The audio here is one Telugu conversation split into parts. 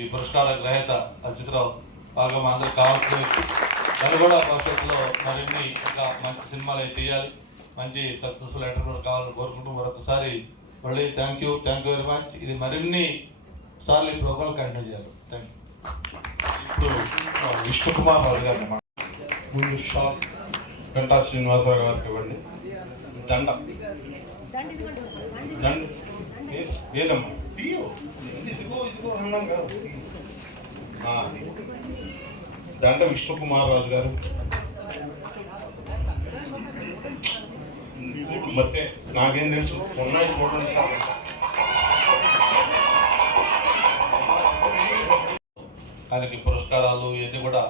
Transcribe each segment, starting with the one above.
ఈ పురస్కార గ్రహీత అచ్యుతరావు బాగా మా అందరికి వ్యక్తి తను కూడా భవిష్యత్తులో మరిన్ని ఇంకా మంచి సినిమాలు అయితే తీయాలి. మంచి సక్సెస్ఫుల్ ఎంటర్ప్రినర్ కావాలని కోరుకుంటూ మరొకసారి మళ్ళీ thank you thank you very much ఇది మరిన్ని సార్లు ఈ ప్రోగ్రాం కంటిన్యూ చేయాలి. థ్యాంక్ యూ ఇప్పుడు ఆ, విష్ణు కుమార్ రాజు గారిని మా- ముందు షాప్ వెంటా శ్రీనివాసరావు గారికి ఇవ్వండి. దండ. దండ. ఏదమ్మా? తీయు. ఇదిగో ఇదిగో అన్నాం కదా. ఆ. దండ విష్ణు కుమార్ రాజు గారు ಮತ್ತೆ నాకేం తెలుసు ఉన్నాయి చూడండి సార్ ఆయనకి పురస్కారాలు ఇవన్నీ కూడా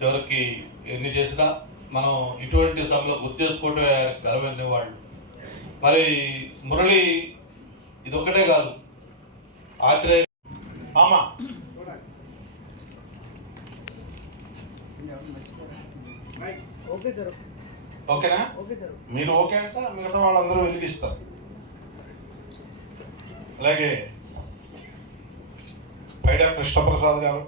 ఎవరికి ఎన్ని చేసినా మనం ఇటువంటి సభలో గుర్తు చేసుకోవటమే ఆయనకు గర్వమైన వాళ్ళు మరి మురళి ఇదొక్కటే కాదు ఆత్రేయ ఆమా ఓకే సార్ ఓకేనా? మీరు ఓకే అంటే మిగతా వాళ్ళందరూ వెలిగిస్తారు అలాగే పైడా కృష్ణప్రసాద్ గారు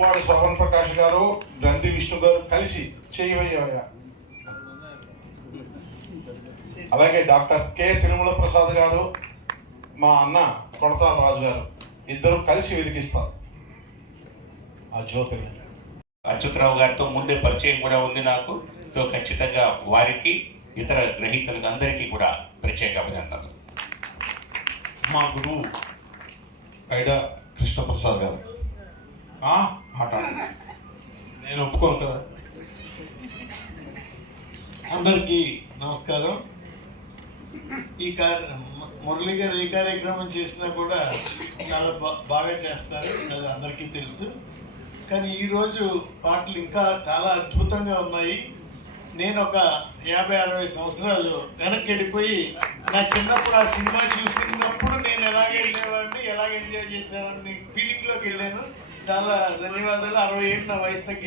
వాడు శ్రవణ్ ప్రకాష్ గారు గ్రంథి విష్ణు గారు కలిసి చేయవయ్యా. అలాగే డాక్టర్ కె తిరుమల ప్రసాద్ గారు మా అన్న కొడతాల రాజు గారు ఇద్దరు కలిసి వెలిగిస్తారు ఆ జ్యోతిని. అచ్యుతరావు గారితో ముందే పరిచయం కూడా ఉంది నాకు. సో ఖచ్చితంగా వారికి ఇతర గ్రహీతలకు అందరికీ కూడా ప్రత్యేక అభినందనలు. మా గురువు పైడా కృష్ణప్రసాద్ గారు. ఆ, మాట నేను ఒప్పుకోను కదా. అందరికీ నమస్కారం. ఈ కార్ మురళి గారు ఏ కార్యక్రమం చేసినా కూడా చాలా బాగా చేస్తారు. అది అందరికీ తెలుసు. కానీ ఈరోజు పాటలు ఇంకా చాలా అద్భుతంగా ఉన్నాయి. నేను ఒక యాభై అరవై సంవత్సరాలు వెనక్కి వెళ్ళిపోయి నా చిన్నప్పుడు ఆ సినిమా చూసినప్పుడు నేను ఎలాగ వెళ్ళేవాడిని ఎలాగ ఎంజాయ్ చేసేవాడిని ఫీలింగ్లోకి వెళ్ళాను. చాలా ధన్యవాదాలు. అరవై ఏళ్ళు నా వయసు తగ్గి